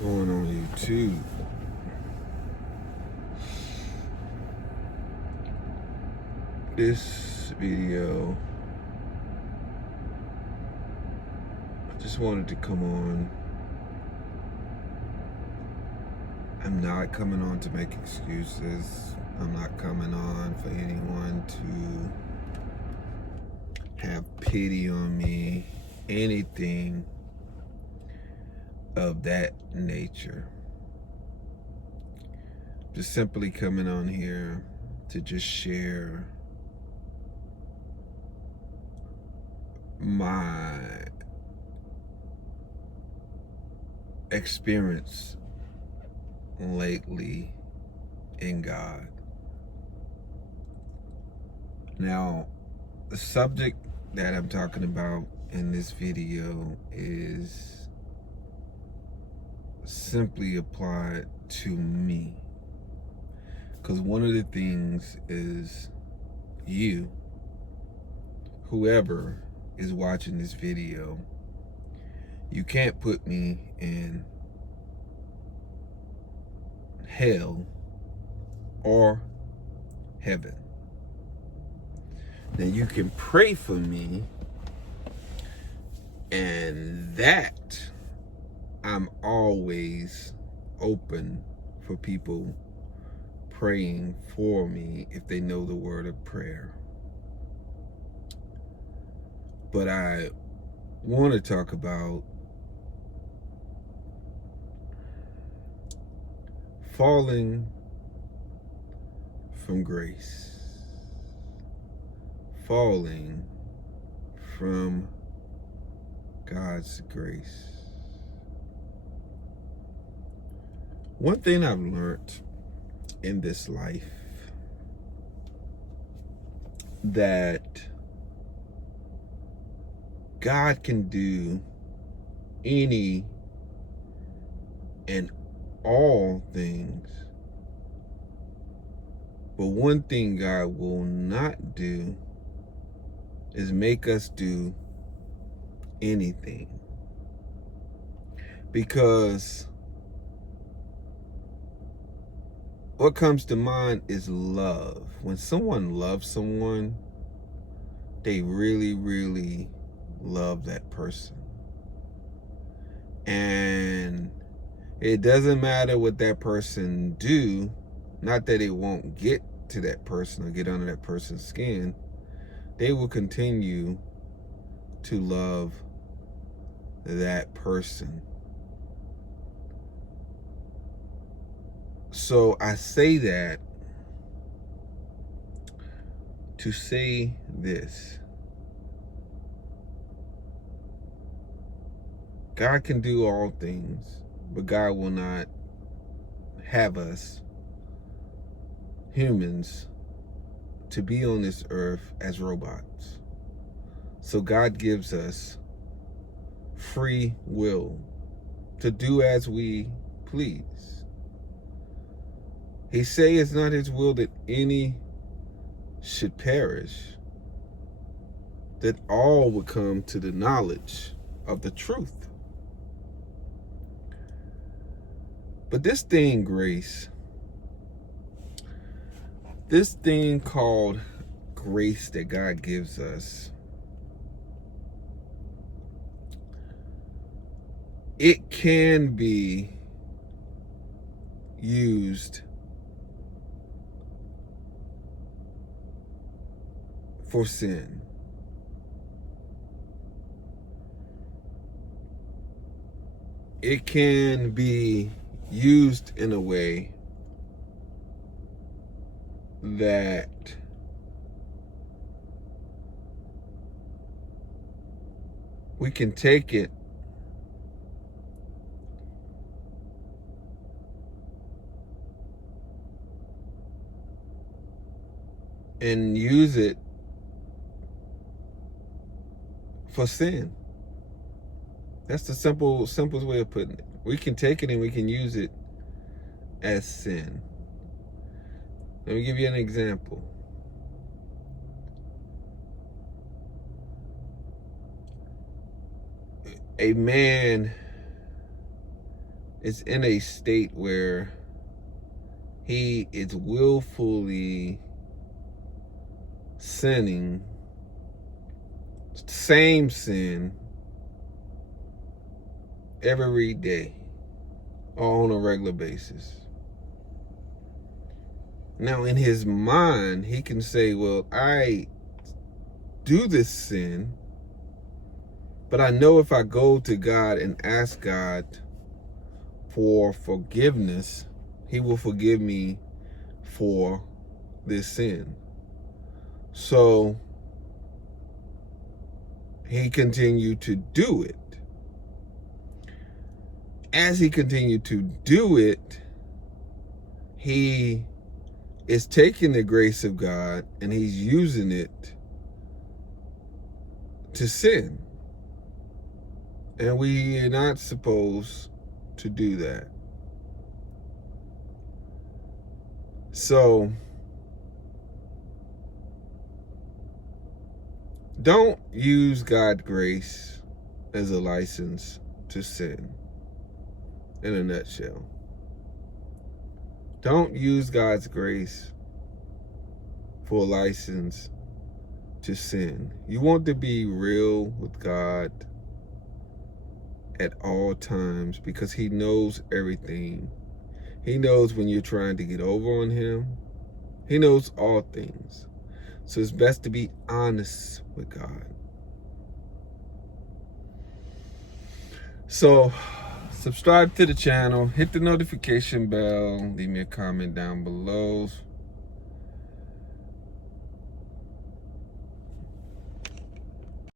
going on YouTube. This video, I just wanted to come on. I'm not coming on to make excuses. I'm not coming on for anyone to have pity on me, anything of that nature. Just simply coming on here to just share my experience lately in God. Now, the subject that I'm talking about in this video is simply applied to me. Because one of the things is you, whoever is watching this video, you can't put me in hell or heaven. Now you can pray for me, and that I'm always open for people praying for me if they know the word of prayer. But I want to talk about falling from grace, falling from God's grace. One thing I've learned in this life, that God can do any and all things, but one thing God will not do is make us do anything. Because what comes to mind is love. When someone loves someone, they really, really love that person. And it doesn't matter what that person do, not that it won't get to that person or get under that person's skin, they will continue to love that person. So I say that to say this: God can do all things, but God will not have us humans to be on this earth as robots. So God gives us free will to do as we please. He say it's not his will that any should perish, that all would come to the knowledge of the truth. But this thing, grace, this thing called grace that God gives us, it can be used for sin. It can be used in a way that we can take it and use it for sin. That's the simplest way of putting it. We can take it and we can use it as sin. Let me give you an example. A man is in a state where he is willfully sinning, same sin, every day or on a regular basis. Now, in his mind, he can say, well, I do this sin, but I know if I go to God and ask God for forgiveness, he will forgive me for this sin. So he continued to do it. As he continued to do it, he is taking the grace of God and he's using it to sin. And we are not supposed to do that. So don't use God's grace as a license to sin, in a nutshell. Don't use God's grace for a license to sin. You want to be real with God at all times because he knows everything. He knows when you're trying to get over on him. He knows all things. So it's best to be honest with God. So subscribe to the channel, hit the notification bell, leave me a comment down below.